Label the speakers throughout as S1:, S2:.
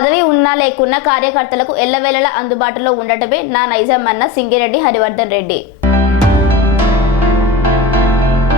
S1: పదవి ఉన్నా లేకున్నా కార్యకర్తలకు ఎల్లవేళలా అందుబాటులో ఉండటమే నా నైజం అన్న సింగిరెడ్డి హరివర్ధన్ రెడ్డి.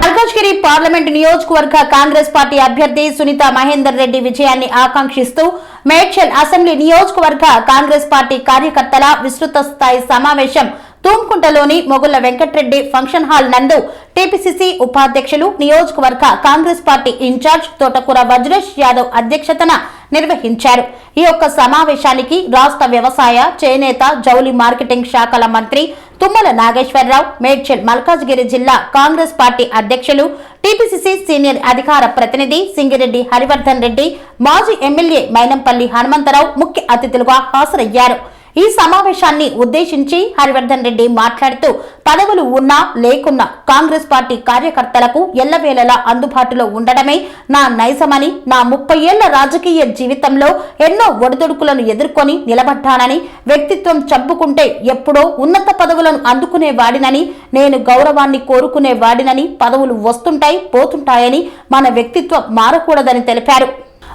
S2: మల్కాజ్గిరి పార్లమెంట్ నియోజకవర్గ కాంగ్రెస్ పార్టీ అభ్యర్థి సునీత మహేందర్ రెడ్డి విజయాన్ని ఆకాంక్షిస్తూ మేడ్చల్ అసెంబ్లీ నియోజకవర్గ కాంగ్రెస్ పార్టీ కార్యకర్తల విస్తృత స్థాయి సమావేశం తూంకుంటలోని మొగుళ్ళ వెంకట్రెడ్డి ఫంక్షన్ హాల్ నందు టీపీసీసీ ఉపాధ్యక్షులు నియోజకవర్గ కాంగ్రెస్ పార్టీ ఇన్ఛార్జ్ తోటకూర వజ్రేష్ యాదవ్ అధ్యక్షతన నిర్వహించారు. ఈ యొక్క సమావేశానికి రాష్ట్ర వ్యవసాయ చేనేత జౌలి మార్కెటింగ్ శాఖల మంత్రి తుమ్మల నాగేశ్వరరావు మేడ్చల్ మల్కాజ్గిరి జిల్లా కాంగ్రెస్ పార్టీ అధ్యక్షులు టీపీసీసీ సీనియర్ అధికార ప్రతినిధి సింగిరెడ్డి హరివర్ధన్ రెడ్డి మాజీ ఎమ్మెల్యే మైనంపల్లి హనుమంతరావు ముఖ్య అతిథులుగా హాజరయ్యారు. ఈ సమావేశాన్ని ఉద్దేశించి హరివర్ధన్ రెడ్డి మాట్లాడుతూ పదవులు ఉన్నా లేకున్నా కాంగ్రెస్ పార్టీ కార్యకర్తలకు ఎల్లవేళలా అందుబాటులో ఉండడమే నా నైజమని నా ముప్పై ఏళ్ళ రాజకీయ జీవితంలో ఎన్నో ఒడిదుడుకులను ఎదుర్కొని నిలబడ్డానని వ్యక్తిత్వం చంపుకుంటే ఎప్పుడో ఉన్నత పదవులను అందుకునేవాడినని నేను గౌరవాన్ని కోరుకునేవాడినని పదవులు వస్తుంటాయి పోతుంటాయని మన వ్యక్తిత్వం మారకూడదని తెలిపారు.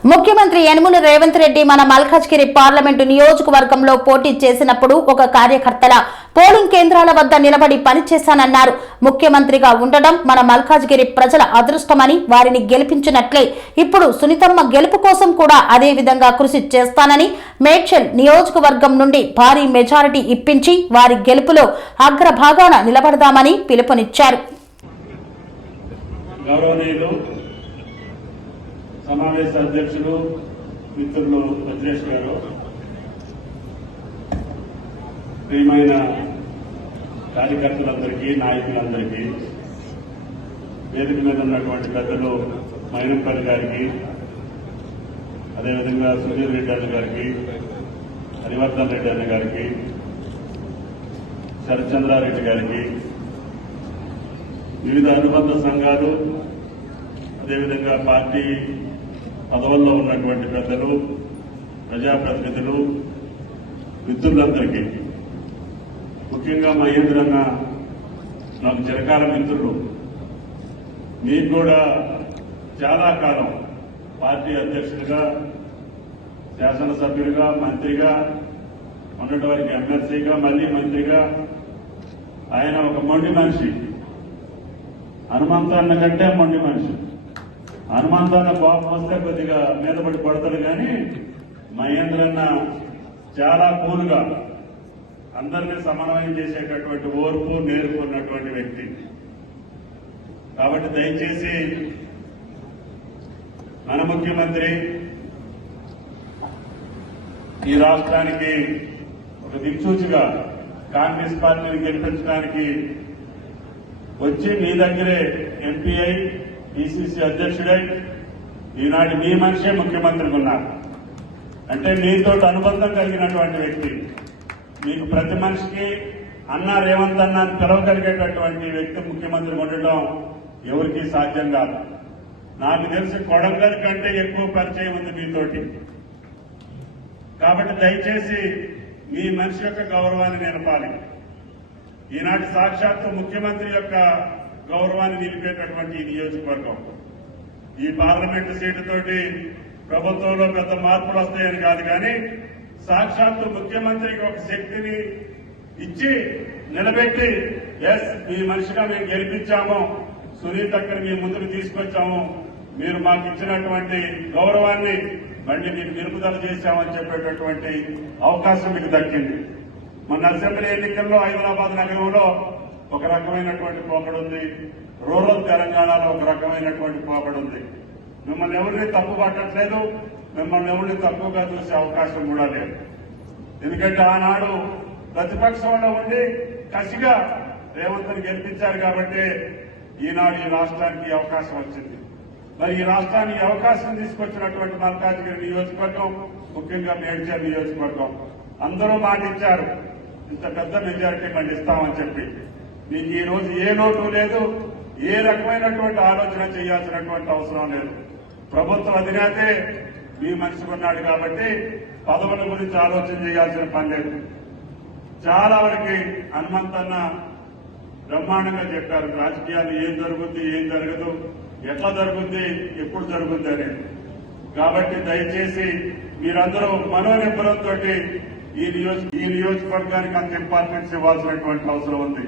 S2: ముఖ్యమంత్రి యనమల రేవంత్ రెడ్డి మన మల్కాజ్గిరి పార్లమెంటు నియోజకవర్గంలో పోటీ చేసినప్పుడు ఒక కార్యకర్తల పోలింగ్ కేంద్రాల వద్ద నిలబడి పనిచేశానన్నారు. ముఖ్యమంత్రిగా ఉండడం మన మల్కాజ్గిరి ప్రజల అదృష్టమని వారిని గెలిపించినట్లే. ఇప్పుడు సునీతమ్మ గెలుపు కోసం కూడా అదే విధంగా కృషి చేస్తానని మేడ్చల్ నియోజకవర్గం నుండి భారీ మెజారిటీ ఇప్పించి వారి గెలుపులో అగ్రభాగాన నిలబడదామని పిలుపునిచ్చారు.
S3: సమావేశ అధ్యక్షులు మిత్రులు వజ్రేష్ గారు ప్రియమైన కార్యకర్తలందరికీ నాయకులందరికీ వేదిక మీద ఉన్నటువంటి పెద్దలు మైనంపల్లి గారికి అదేవిధంగా సునీల్ రెడ్డి అన్న గారికి హరివర్ధన్ రెడ్డి అన్న గారికి శరత్చంద్రారెడ్డి గారికి వివిధ అనుబంధ సంఘాలు అదేవిధంగా పార్టీ పదవుల్లో ఉన్నటువంటి పెద్దలు ప్రజాప్రతినిధులు మిత్రులందరికీ. ముఖ్యంగా మహేంద్రన్న నాకు చిరకాల మిత్రులు. మీకు కూడా చాలా కాలం పార్టీ అధ్యక్షుడిగా శాసనసభ్యుడిగా మంత్రిగా ఉన్నటువంటి ఎమ్మెల్సీగా మళ్ళీ మంత్రిగా ఆయన ఒక మొండి మనిషి. హనుమంతన్న కంటే మొండి మనిషి. హనుమంతన్న కోపం వస్తే కొద్దిగా మీద పడి పడతాడు కానీ మహేంద్రన్న చాలా కూలుగా అందరినీ సమన్వయం చేసేటటువంటి ఓర్పు నేర్పు ఉన్నటువంటి వ్యక్తి. కాబట్టి దయచేసి మన ముఖ్యమంత్రి ఈ రాష్ట్రానికి ఒక దిక్సూచిగా కాంగ్రెస్ పార్టీని గెలిపించడానికి వచ్చి మీ దగ్గరే ఎంపీ అయి పిసిసి అధ్యక్షుడై ఈనాటి మీ మనిషే ముఖ్యమంత్రిగా ఉన్నారు. అంటే మీతో అనుబంధం కలిగినటువంటి వ్యక్తి. మీకు ప్రతి మనిషికి అన్న రేవంత్ అన్న పిలవగలిగేటటువంటి వ్యక్తి ముఖ్యమంత్రి ఉండటం ఎవరికీ సాధ్యం కాదు. నాకు తెలిసి కొడంగల్ కంటే ఎక్కువ పరిచయం ఉంది మీతోటి. కాబట్టి దయచేసి మీ మనిషి యొక్క గౌరవాన్ని నిలపాలి. ఈనాటి సాక్షాత్తు ముఖ్యమంత్రి యొక్క గౌరవాన్ని నిలిపేటటువంటి ఈ నియోజకవర్గం. ఈ పార్లమెంటు సీటుతోటి ప్రభుత్వంలో పెద్ద మార్పులు వస్తాయని కాదు కానీ సాక్షాత్తు ముఖ్యమంత్రికి ఒక శక్తిని ఇచ్చి నిలబెట్టి ఎస్ మీ మనిషిగా మేము గెలిపించాము. సునీత్ అక్కని మీ ముందుకు తీసుకొచ్చాము. మీరు మాకు ఇచ్చినటువంటి గౌరవాన్ని మళ్ళీ మీకు నిలుపుదల చేశామని చెప్పేటటువంటి అవకాశం మీకు దక్కింది. మన అసెంబ్లీ ఎన్నికల్లో హైదరాబాద్ నగరంలో ఒక రకమైనటువంటి పోకడు ఉంది. రూరల్ తెలంగాణలో ఒక రకమైనటువంటి పోకడు ఉంది. మిమ్మల్ని ఎవరిని తప్పు పట్టట్లేదు. మిమ్మల్ని ఎవరిని తక్కువగా చూసే అవకాశం కూడా లేదు. ఎందుకంటే ఆనాడు ప్రతిపక్షంలో ఉండి కసిగా రేవంత్ని గెలిపించారు కాబట్టి ఈనాడు ఈ రాష్ట్రానికి అవకాశం వచ్చింది. మరి ఈ రాష్ట్రానికి అవకాశం తీసుకొచ్చినటువంటి మల్కాజ్గిరి నియోజకవర్గం ముఖ్యంగా మేడ్చల్ నియోజకవర్గం. అందరూ మాటిచ్చారు. ఇంత పెద్ద మెజారిటీ మళ్ళీ ఇస్తామని చెప్పి. మీకు ఈ రోజు ఏ లోటు లేదు. ఏ రకమైనటువంటి ఆలోచన చేయాల్సినటువంటి అవసరం లేదు. ప్రభుత్వ అధినేతే మీ మనిషికి ఉన్నాడు కాబట్టి పదవుల గురించి ఆలోచన చేయాల్సిన పని లేదు. చాలా వరకు హనుమంతన్న బ్రహ్మాండంగా చెప్పారు రాజకీయాలు ఏం జరుగుద్ది ఏం జరగదు ఎట్లా జరుగుద్ది ఎప్పుడు జరుగుద్ది అనేది. కాబట్టి దయచేసి మీరందరూ మనోనిబ్బరంతో ఈ నియోజ ఈ నియోజకవర్గానికి అంత ఇంపార్టెన్స్ ఇవ్వాల్సినటువంటి అవసరం ఉంది.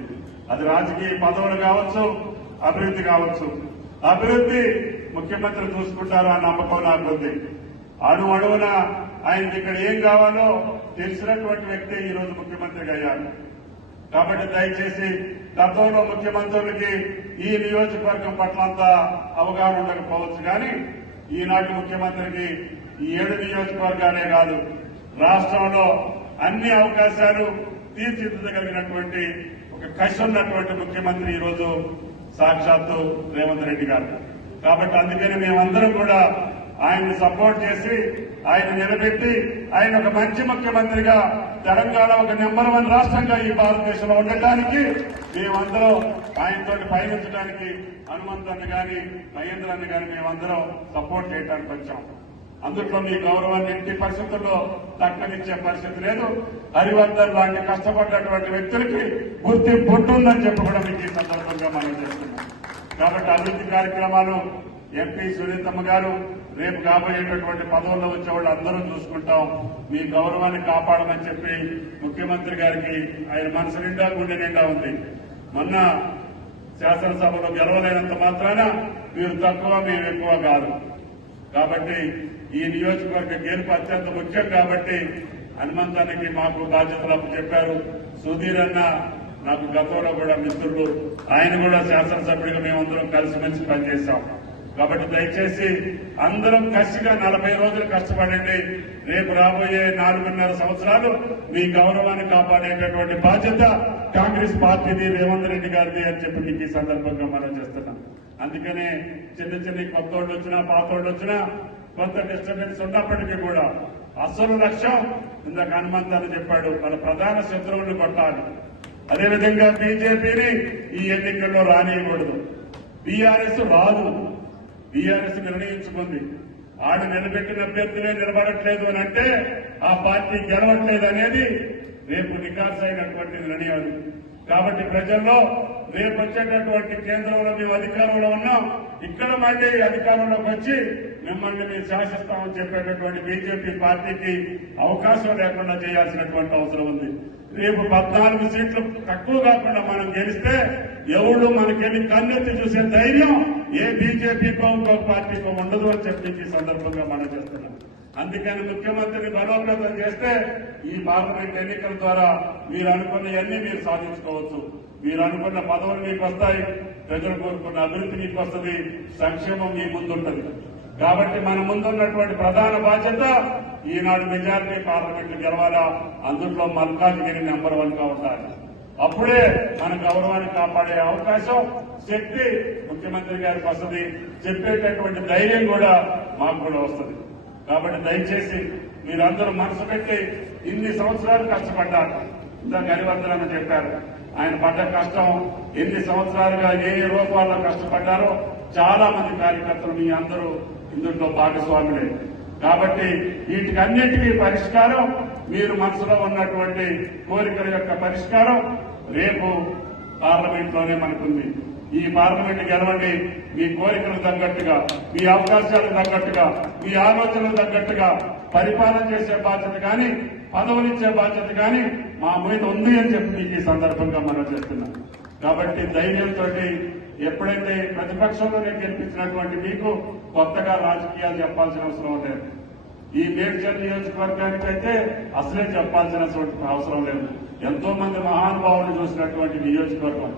S3: అది రాజకీయ పదవులు కావచ్చు అభివృద్ధి కావచ్చు. అభివృద్ధి ముఖ్యమంత్రి చూసుకుంటారు నమ్మకం నాకుంది. అణు అణువున ఆయనకి ఇక్కడ ఏం కావాలో తెలిసినటువంటి వ్యక్తి ఈ రోజు ముఖ్యమంత్రిగా అయ్యారు. కాబట్టి దయచేసి గతంలో ముఖ్యమంత్రులకి ఈ నియోజకవర్గం పట్ల అంత అవగాహన ఉండకపోవచ్చు. కానీ ఈనాటి ముఖ్యమంత్రికి ఈ ఏడు నియోజకవర్గాలే కాదు రాష్ట్రంలో అన్ని అవకాశాలు తీర్చిదిద్దగలిగినటువంటి కసి ఉన్నటువంటి ముఖ్యమంత్రి ఈ రోజు సాక్షాత్తు రేవంత్ రెడ్డి గారు. కాబట్టి అందుకని మేమందరం కూడా ఆయన్ని సపోర్ట్ చేసి ఆయన నిలబెట్టి ఆయన ఒక మంచి ముఖ్యమంత్రిగా తెలంగాణ ఒక నెంబర్ వన్ రాష్ట్రంగా ఈ భారతదేశంలో ఉండటానికి మేమందరం ఆయనతో పయనించడానికి హనుమంతాన్ని గాని మహేంద్రాన్ని గాని మేమందరం సపోర్ట్ చేయడానికి వచ్చాం. అందుట్లో మీ గౌరవాన్ని ఎట్టి పరిస్థితుల్లో దక్కనిచ్చే పరిస్థితి లేదు. హరివర్ధన్ లాంటి కష్టపడ్డటువంటి వ్యక్తులకి గుర్తింపు ఉంటుందని చెప్పి కూడా మీకు ఈ సందర్భంగా మనం చేస్తున్నాం కాబట్టి అభివృద్ధి కార్యక్రమాలు ఎంపీ సునీతమ్మ గారు రేపు కాబోయేటటువంటి పదవుల్లో వచ్చే వాళ్ళు అందరూ చూసుకుంటాం. మీ గౌరవాన్ని కాపాడమని చెప్పి ముఖ్యమంత్రి గారికి ఆయన మనసు నిండా గుండె నిండా ఉంది. మొన్న శాసనసభలో గెలవలేనంత మాత్రాన మీరు తక్కువ మేము ఎక్కువ కాదు. కాబట్టి ఈ నియోజకవర్గ గెలుపు అత్యంత ముఖ్యం కాబట్టి హనుమంతానికి మాకు బాధ్యతలు అప్పు చెప్పారు. సుధీర్ అన్న నాకు గతంలో కూడా మిత్రులు. ఆయన కూడా శాసనసభ్యుడిగా మేమందరం కలిసిమెలిసి పనిచేశాం. కాబట్టి దయచేసి అందరం కసిగా నలభై రోజులు కష్టపడండి. రేపు రాబోయే నాలుగున్నర సంవత్సరాలు మీ గౌరవాన్ని కాపాడేటటువంటి బాధ్యత కాంగ్రెస్ పార్టీది రేవంత్ రెడ్డి గారిది అని చెప్పి మీకు ఈ సందర్భంగా మనం చేస్తున్నాం. అందుకనే చిన్న చిన్న కొత్త వాళ్ళు వచ్చినా పాత వాళ్ళు వచ్చినా కొంత డిస్టర్బెన్స్ ఉన్నప్పటికీ కూడా అసలు లక్ష్యం ఇందాక హనుమంతాన్ని చెప్పాడు మన ప్రధాన శత్రువులను కొట్టాలి. అదేవిధంగా బీజేపీని ఈ ఎన్నికల్లో రానియకూడదు. బీఆర్ఎస్ రాదు. బీఆర్ఎస్ నిర్ణయించుకుంది. ఆడు నిలబెట్టిన అభ్యర్థులే నిలబడట్లేదు అని అంటే ఆ పార్టీ గెలవట్లేదు అనేది రేపు నికాసైనటువంటి అయినటువంటి నిర్ణయం కాబట్టి ప్రజల్లో రేపు వచ్చేటటువంటి కేంద్రంలో మేము అధికారంలో ఉన్నాం. ఇక్కడ మళ్ళీ అధికారంలోకి వచ్చి మిమ్మల్ని మేము శాసిస్తామని చెప్పేటటువంటి బీజేపీ పార్టీకి అవకాశం లేకుండా చేయాల్సినటువంటి అవసరం ఉంది. రేపు పద్నాలుగు సీట్లు తక్కువ కాకుండా మనం గెలిస్తే ఎవరు మనకేమి కన్నెత్తి చూసే ధైర్యం ఏ బీజేపీకో ఇంకో పార్టీకో ఉండదు అని చెప్పి ఈ సందర్భంగా మనం చేస్తున్నాం అందుకని ముఖ్యమంత్రిని బలోపేతం చేస్తే ఈ పార్లమెంట్ ఎన్నికల ద్వారా మీరు అనుకున్నవన్నీ మీరు సాధించుకోవచ్చు. మీరు అనుకున్న పదవులు మీకు వస్తాయి. ప్రజలు కోరుకున్న అభివృద్ధి మీకు వస్తుంది. సంక్షేమం మీ ముందుంటది. కాబట్టి మన ముందున్నటువంటి ప్రధాన బాధ్యత ఈనాడు మెజార్టీ పార్లమెంట్ గెలవాలా? అందుట్లో మల్కాజ్గిరి నెంబర్ వన్గా ఉండాలి. అప్పుడే మన గౌరవాన్ని కాపాడే అవకాశం శక్తి ముఖ్యమంత్రి గారికి వస్తుంది. చెప్పేటటువంటి ధైర్యం కూడా మాకు కూడా వస్తుంది. కాబట్టి దయచేసి మీరందరూ మనసు పెట్టి ఇన్ని సంవత్సరాలు కష్టపడ్డారు. ఇంత గరివందరని చెప్పారు ఆయన పడ్డ కష్టం ఎన్ని సంవత్సరాలుగా ఏ ఏ రూపాల్లో కష్టపడ్డారో చాలా మంది కార్యకర్తలు మీ అందరూ ఇందులో భాగస్వాములే. కాబట్టి వీటికన్నిటికీ పరిష్కారం మీరు మనసులో ఉన్నటువంటి కోరికల యొక్క పరిష్కారం రేపు పార్లమెంట్లోనే మనకుంది. ఈ పార్లమెంట్ గెలవండి. మీ కోరికలకు తగ్గట్టుగా మీ అవకాశాలకు తగ్గట్టుగా మీ ఆలోచనలకు తగ్గట్టుగా పరిపాలన చేసే బాధ్యత కానీ పదవులు ఇచ్చే బాధ్యత కానీ మా మీద ఉంది అని చెప్పి మీకు ఈ సందర్భంగా మనం చేస్తున్నాం కాబట్టి ధైర్యంతో ఎప్పుడైతే ప్రతిపక్షంలో నేను గెలిపించినటువంటి మీకు కొత్తగా రాజకీయాలు చెప్పాల్సిన అవసరం లేదు. ఈ మేడ్చల్ నియోజకవర్గానికి అయితే అసలే చెప్పాల్సిన అవసరం లేదు. ఎంతో మంది మహానుభావులు చూసినటువంటి నియోజకవర్గం.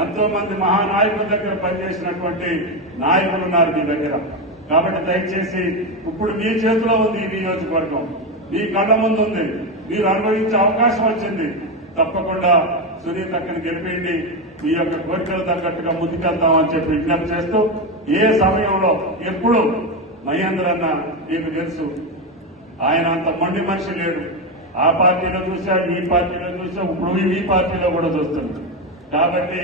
S3: ఎంతో మంది మహానాయకుల దగ్గర పనిచేసినటువంటి నాయకులు ఉన్నారు మీ దగ్గర. కాబట్టి దయచేసి ఇప్పుడు మీ చేతిలో ఉంది ఈ నియోజకవర్గం. మీ కళ్ళ ముందు ఉంది. మీరు అనుభవించే అవకాశం వచ్చింది. తప్పకుండా సునీత అక్కని గెలిపేయండి. మీ యొక్క కోరికలు తగ్గట్టుగా ముందుకెళ్తామని చెప్పి విజ్ఞప్తి చేస్తూ ఏ సమయంలో ఎప్పుడు మహేంద్ర అన్న మీకు తెలుసు. ఆయన అంత మొండి మనిషి లేడు. ఆ పార్టీలో చూసా ఈ పార్టీలో చూసా ఇప్పుడు ఈ పార్టీలో కూడా చూస్తున్నాడు. కాబట్టి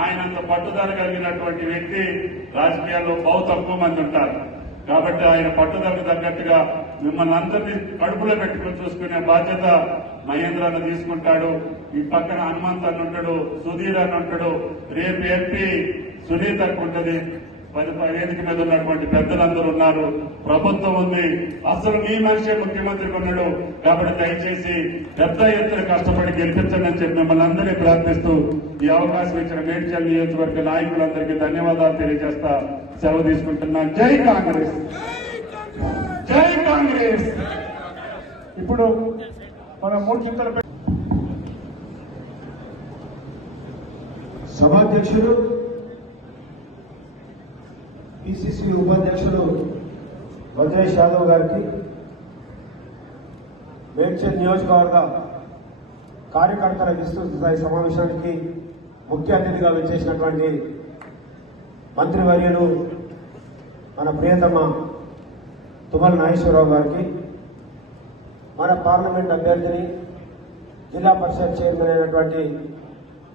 S3: ఆయనంత పట్టుదల కలిగినటువంటి వ్యక్తి రాజకీయాల్లో బహు తక్కువ మంది ఉంటారు. కాబట్టి ఆయన పట్టుదలకు తగ్గట్టుగా మిమ్మల్ని అందరినీ కడుపులో పెట్టుకుని చూసుకునే బాధ్యత మహేంద్ర తీసుకుంటాడు. ఈ పక్కన హనుమంత్ అని ఉంటాడు సుధీర్ అని ఉంటాడు రేపు ఎంపీ సునీతకు ఉంటది. మరి వేదిక మీద ఉన్నటువంటి పెద్దలందరూ ఉన్నారు. ప్రభుత్వం ఉంది. అసలు మీ మనిషే ముఖ్యమంత్రి ఉన్నాడు కాబట్టి దయచేసి పెద్ద ఎత్తున కష్టపడి గెలిపించండి అని చెప్పి మిమ్మల్ని అందరినీ ప్రార్థిస్తూ ఈ అవకాశం ఇచ్చిన మేడ్చల్ నియోజకవర్గ నాయకులందరికీ ధన్యవాదాలు తెలియజేస్తా సెలవు తీసుకుంటున్నాను జై కాంగ్రెస్! జై కాంగ్రెస్!
S4: ఇప్పుడు మన మూడు చింతల
S5: పిసిసి ఉపాధ్యక్షులు వజ్రేష్ యాదవ్ గారికి మేడ్చల్ నియోజకవర్గ కార్యకర్తల విస్తృత స్థాయి సమావేశానికి ముఖ్య అతిథిగా వచ్చేసినటువంటి మంత్రివర్యులు మన ప్రియతమ తుమ్మల నాగేశ్వరరావు గారికి మన పార్లమెంట్ అభ్యర్థిని జిల్లా పరిషత్ చైర్మన్ అయినటువంటి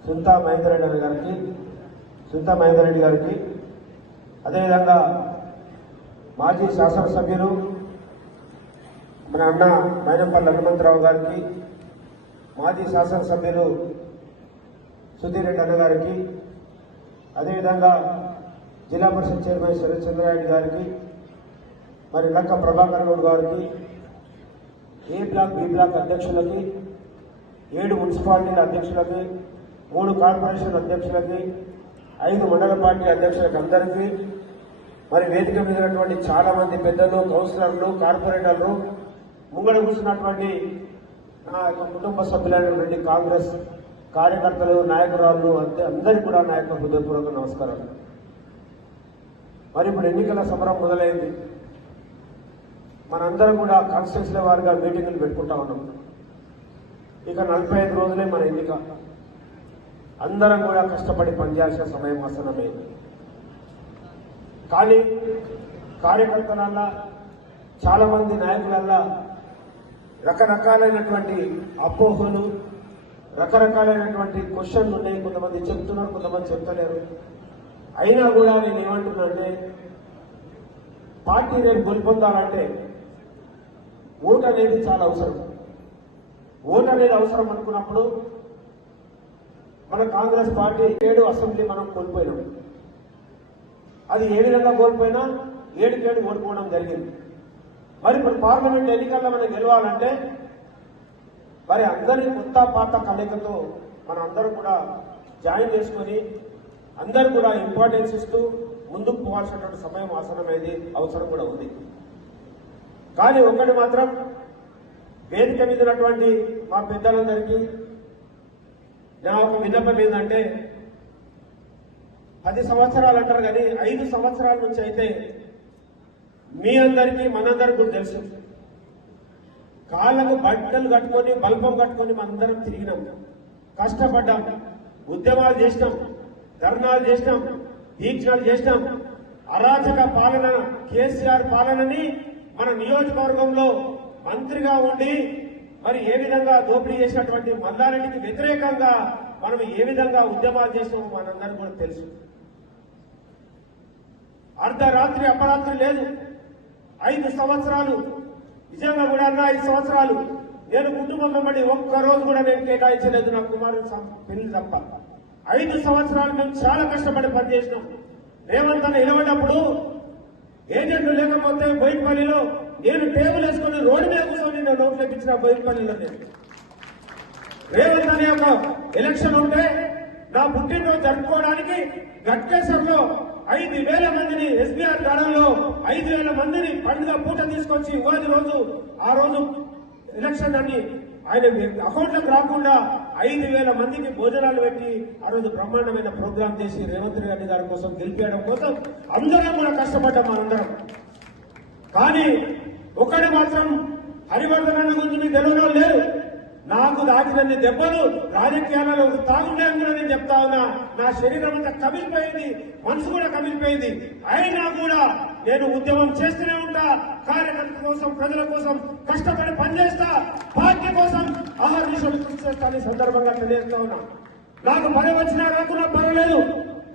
S5: సుంతా మహేందర్ రెడ్డి గారికి సుంతా మహేందర్ రెడ్డి గారికి అదేవిధంగా మాజీ శాసనసభ్యులు మన అన్న మైనంపల్లి హనుమంతరావు గారికి మాజీ శాసనసభ్యులు సుధీర్ రెడ్డి అన్న గారికి అదేవిధంగా జిల్లా పరిషత్ చైర్మన్ శరత్చంద్రారెడ్డి గారికి మరి లక్క ప్రభాకర్ గౌడ్ గారికి ఏ బ్లాక్ బి బ్లాక్ అధ్యక్షులకి ఏడు మున్సిపాలిటీల అధ్యక్షులకి మూడు కార్పొరేషన్ అధ్యక్షులకి ఐదు మండల పార్టీ అధ్యక్షులకు అందరికీ మరి వేదిక మీద ఉన్నటువంటి చాలా మంది పెద్దలు కౌన్సిలర్లు కార్పొరేటర్లు ముంగడ కూర్చున్నటువంటి నా యొక్క కుటుంబ సభ్యులైనటువంటి కాంగ్రెస్ కార్యకర్తలు నాయకురాలు అంతే అందరికీ కూడా నా యొక్క హృదయపూర్వక నమస్కారం మరి ఇప్పుడు ఎన్నికల సమరం మొదలైంది. మనందరం కూడా కాన్స్టిట్యూన్సీల వారిగా మీటింగులు పెట్టుకుంటా ఉన్నాం. ఇక నలభై ఐదు రోజులే మన ఎన్నిక. అందరం కూడా కష్టపడి పనిచేయాల్సిన సమయం ఆసనమైంది కానీ కార్యకర్తల చాలా మంది నాయకులల్ల రకరకాలైనటువంటి అపోహలు రకరకాలైనటువంటి క్వశ్చన్లు ఉన్నాయి. కొంతమంది చెప్తున్నారు కొంతమంది చెప్తలేరు. అయినా కూడా నేను ఏమంటున్నానంటే పార్టీ రేపు గెలుపొందాలంటే ఓటు అనేది చాలా అవసరం. ఓటు అనేది అవసరం అనుకున్నప్పుడు మన కాంగ్రెస్ పార్టీ ఏడు అసెంబ్లీ మనం కోల్పోయినాం. అది ఏ విధంగా కోల్పోయినా ఏడుకేడు ఓడిపోవడం జరిగింది. మరి ఇప్పుడు పార్లమెంట్ ఎన్నికల్లో మనం గెలవాలంటే మరి అందరి కొత్త పాత కలయికతో మనం అందరూ కూడా జాయిన్ చేసుకొని అందరు కూడా ఇంపార్టెన్స్ ఇస్తూ ముందుకు పోవాల్సినటువంటి సమయం ఆసనమైంది అవసరం కూడా ఉంది. కానీ ఒకటి మాత్రం వేదిక మీద ఉన్నటువంటి మా పెద్దలందరికీ నా ఒక విన్నపం ఏంటంటే పది సంవత్సరాలు అంటారు కానీ ఐదు సంవత్సరాల నుంచి అయితే మీ అందరికీ మనందరికి కూడా తెలుసు. కాళ్ళకు బట్టలు కట్టుకొని బల్బం కట్టుకొని మనందరం తిరిగినాం. కష్టపడ్డాం. ఉద్యమాలు చేసినాం. ధర్నాలు చేసినాం. దీక్షలు చేసినాం. అరాచక పాలన కేసీఆర్ పాలనని మన నియోజకవర్గంలో మంత్రిగా ఉండి మరి ఏ విధంగా దోపిడీ చేసినటువంటి మల్లారెడ్డికి వ్యతిరేకంగా మనం ఏ విధంగా ఉద్యమాలు చేస్తామో మనందరికీ కూడా తెలుసు. అర్ధరాత్రి అపరాత్రి లేదు. ఐదు సంవత్సరాలు. నిజంగా కూడా అన్న ఐదు సంవత్సరాలు. నేను కుటుంబం వెంబడి ఒక్క రోజు కూడా నేను కేటాయించలేదు. నా కుమారుడు పెళ్ళి తప్ప. ఐదు సంవత్సరాలు మేము చాలా కష్టపడి పనిచేసినాం. రేవంత్ అన్న నిలబడినప్పుడు ఏజెంట్లు లేకపోతే బోయినపల్లిలో నేను టేబుల్ వేసుకుని రోడ్డు మీద కూర్చొని నేను నోట్లు ఎక్కించిన బోయినపల్లిలో నేను. రేవంత్ అనే ఒక ఎలక్షన్ ఉంటే నా పుట్టినరోజు జరుపుకోవడానికి గట్కేశ్వర్లో ఐదు వేల మందిని ఎస్బీఆర్ గార్డెన్లో ఐదు వేల మందిని పండుగ పూట తీసుకొచ్చి ఉగాది రోజు ఆ రోజు ఎలక్షన్ అని ఆయన అకౌంట్లకు రాకుండా ఐదు వేల మందికి భోజనాలు పెట్టి ఆ రోజు బ్రహ్మాండమైన ప్రోగ్రాం చేసి రేవంత్ రెడ్డి గారి కోసం గెలిపేయడం కోసం అందరం కూడా కష్టపడ్డాం మనందరం. కానీ ఒకటి మాత్రం హరివర్ధన్ అన్న గురించి మీకు తెలియడం లేదు. నాకు దాటినన్ని దెబ్బలు రాజకీయాలలో ఒక తాగుండని కూడా నేను చెప్తా ఉన్నా. నా శరీరం అంతా కమిలిపోయింది మనసు కూడా కమిలిపోయింది. అయినా కూడా నేను ఉద్యమం చేస్తూనే ఉంటా. కార్యకర్త కోసం ప్రజల కోసం కష్టపడి పనిచేస్తా. పార్టీ కోసం ఆహార విషయంలో కృషి అనే సందర్భంగా తెలియజేస్తా ఉన్నా. నాకు పని వచ్చినా రాకున్నా పర్వాలేదు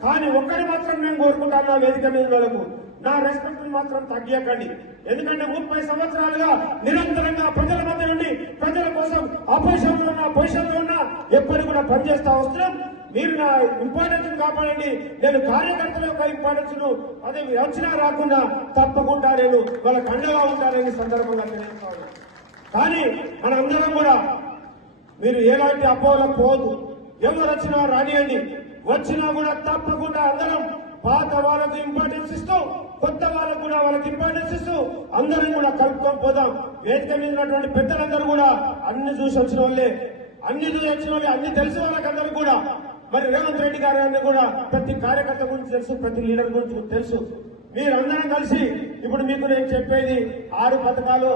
S5: కానీ ఒక్కరి మాత్రం నేను కోరుకుంటాను నా వేదిక మీద వాళ్ళకు నా రెస్పెక్ట్ మాత్రం తగ్గియకండి. ఎందుకంటే ముప్పై సంవత్సరాలుగా నిరంతరంగా ప్రజల మధ్య నుండి ప్రజల కోసం అపోజిషన్ ఉన్న పొజిషన్ ఉన్న ఎప్పటికి కూడా పనిచేస్తా వస్తున్నాం. మీరు నా ఇంపార్టెన్స్ కాపాడండి. నేను కార్యకర్తల యొక్క ఇంపార్టెన్స్ను అదే వచ్చినా రాకుండా తప్పకుండా నేను వాళ్ళ అండగా ఉంటానని సందర్భంగా తెలియజేస్తాను. కానీ మన అందరం కూడా మీరు ఎలాంటి అపోహలకు పోదు. ఎవరు వచ్చినా రానియండి. వచ్చినా కూడా తప్పకుండా అందరం పాత వాళ్ళకు ఇంపార్టెన్స్ ఇస్తూ కొత్త వాళ్ళకు కూడా వాళ్ళకి ఇంపార్టెన్స్ ఇస్తూ అందరం కూడా కలుపుకొని పోదాం. వేదిక మీద ఉన్నటువంటి పెద్దలందరూ కూడా అన్ని చూసి వచ్చిన వాళ్ళే. అన్ని చూసి వచ్చిన వాళ్ళే అన్ని తెలిసిన వాళ్ళకందరూ కూడా. మరి రేవంత్ రెడ్డి గారు కూడా ప్రతి కార్యకర్త గురించి తెలుసు ప్రతి లీడర్ గురించి తెలుసు. మీరందరం కలిసి ఇప్పుడు మీకు నేను చెప్పేది ఆరు పథకాలు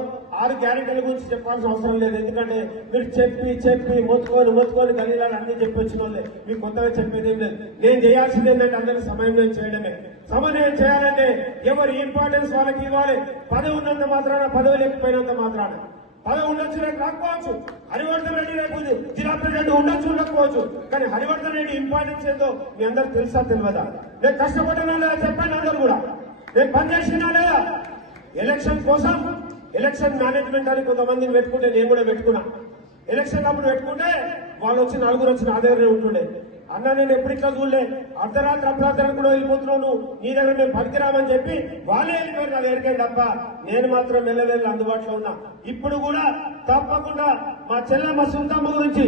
S5: ఆరు గ్యారెంటీల గురించి చెప్పాల్సిన అవసరం లేదు. ఎందుకంటే మీరు చెప్పి చెప్పి మొత్తుకొని మొత్తుకొని గలీలాలు అన్ని చెప్పొచ్చిన వాళ్ళే. మీకు కొత్తగా చెప్పేది ఏం లేదు. నేను చేయాల్సింది ఏంటంటే అందరి సమన్వయం చేయడమే. సమన్వయం చేయాలంటే ఎవరి ఇంపార్టెన్స్ వాళ్ళకి ఇవ్వాలి? పదవి ఉన్నంత మాత్రాన పదవి లేకపోయినంత మాత్రాన. పదవి ఉండొచ్చు రేపు రాకపోవచ్చు. హరివర్ధన్ రెడ్డి రేపు జిరాపల్ రెడ్డి ఉండొచ్చు ఉండకపోవచ్చు. కానీ హరివర్ధన్ రెడ్డి ఇంపార్టెన్స్ ఏందో మీ అందరికి తెలుసా తెలియదా? నేను కష్టపడినా చెప్పండి అందరు కూడా. నేను పనిచేసినా లేదా? ఎలక్షన్ కోసం ఎలక్షన్ మేనేజ్మెంట్ అని కొంతమందిని పెట్టుకుంటే నేను కూడా పెట్టుకున్నా. ఎలక్షన్ అప్పుడు పెట్టుకుంటే వాళ్ళు వచ్చి నలుగురు వచ్చి నా దగ్గరనే ఉంటుండే. అన్న నేను ఎప్పుడు ఇట్లా చూడలే? అర్ధరాత్రి అర్ధరాత్రి కూడా వెళ్ళిపోతున్నావు నువ్వు. నీ దగ్గర మేము పనికిరామని చెప్పి వాళ్ళే వెళ్ళిపోయారు నా దగ్గరికే తప్ప నేను మాత్రం మెల్లవెళ్ళి అందుబాటులో ఉన్నా. ఇప్పుడు కూడా తప్పకుండా మా చెల్లెమ్మ సుంతమ్మ గురించి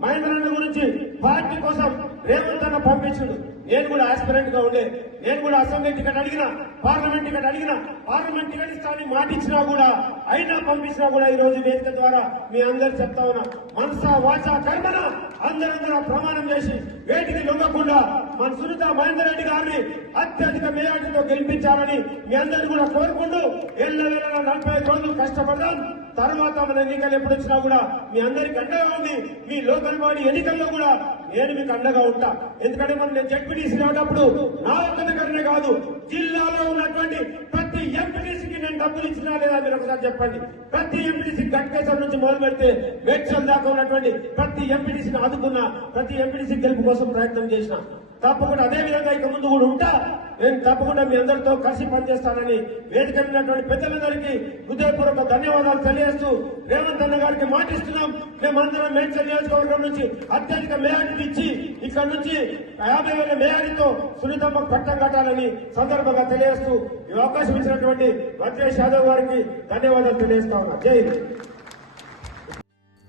S5: మహేంద్రన్న గురించి పార్టీ కోసం రేవంత్ అన్న పంపించుడు. నేను కూడా ఆస్పిరెంట్గా ఉండే. నేను కూడా అసెంబ్లీ టికెట్ అడిగిన పార్లమెంట్ టికెట్ అడిగిన పార్లమెంట్ టికెట్ ఇస్తానని మాట ఇచ్చినా కూడా అయినా పంపించినా కూడా ఈ రోజు వేదిక ద్వారా మీ అందరు చెప్తా ఉన్నా. మనస వాచ కర్మన అందరం ప్రమాణం చేసి వేటికి లొంగకుండా మన సునీత మహేందర్ రెడ్డి గారిని అత్యధిక మేయాటితో గెలిపించాలని మీ అందరిని కూడా కోరుకుంటూ ఎల్ల వేల నలభై ఐదు రోజులు కష్టపడదాం. తర్వాత మన ఎన్నికలు ఎప్పుడు వచ్చినా కూడా మీ అందరికి అండగా ఉంది మీ లోకల్ బాడీ ఎన్నికల్లో కూడా నేను మీకు అండగా ఉంటా. ఎందుకంటే మనం నేను జడ్పీటీసీ లేనప్పుడు నా ఒక్క దగ్గరనే కాదు జిల్లాలో ఉన్నటువంటి ప్రతి ఎంపీటీసీకి నేను డబ్బులు ఇచ్చినా లేదా మీరు ఒకసారి చెప్పండి. ప్రతి ఎంపీటీసీ గట్కేశ్వరం నుంచి మొదలు పెడితే మేడ్చల్ దాకా ఉన్నటువంటి ప్రతి ఎంపీటీసీని ఆదుకున్నా ప్రతి ఎంపీటీసీ గెలుపు కోసం ప్రయత్నం చేసిన. తప్పకుండా అదే విధంగా ఇక ముందు కూడా ఉంటా. నేను తప్పకుండా మీ అందరితో కలిసి పనిచేస్తానని వేదిక ఉన్నటువంటి పెద్దలందరికీ హృదయపూర్వక ధన్యవాదాలు తెలియజేస్తూ రేవంత్ అన్న గారికి మాటిస్తున్నాం. మేమందరం మేడ్చల్ నియోజకవర్గం నుంచి అత్యధిక మేయారిటీ ఇచ్చి ఇక్కడ నుంచి యాభై వేల మేయారితో సునీతమ్మ పట్టం కట్టాలని సందర్భంగా తెలియజేస్తూ ఈ అవకాశం ఇచ్చినటువంటి వజ్రేష్ యాదవ్ గారికి ధన్యవాదాలు తెలియజేస్తా ఉన్నా. జై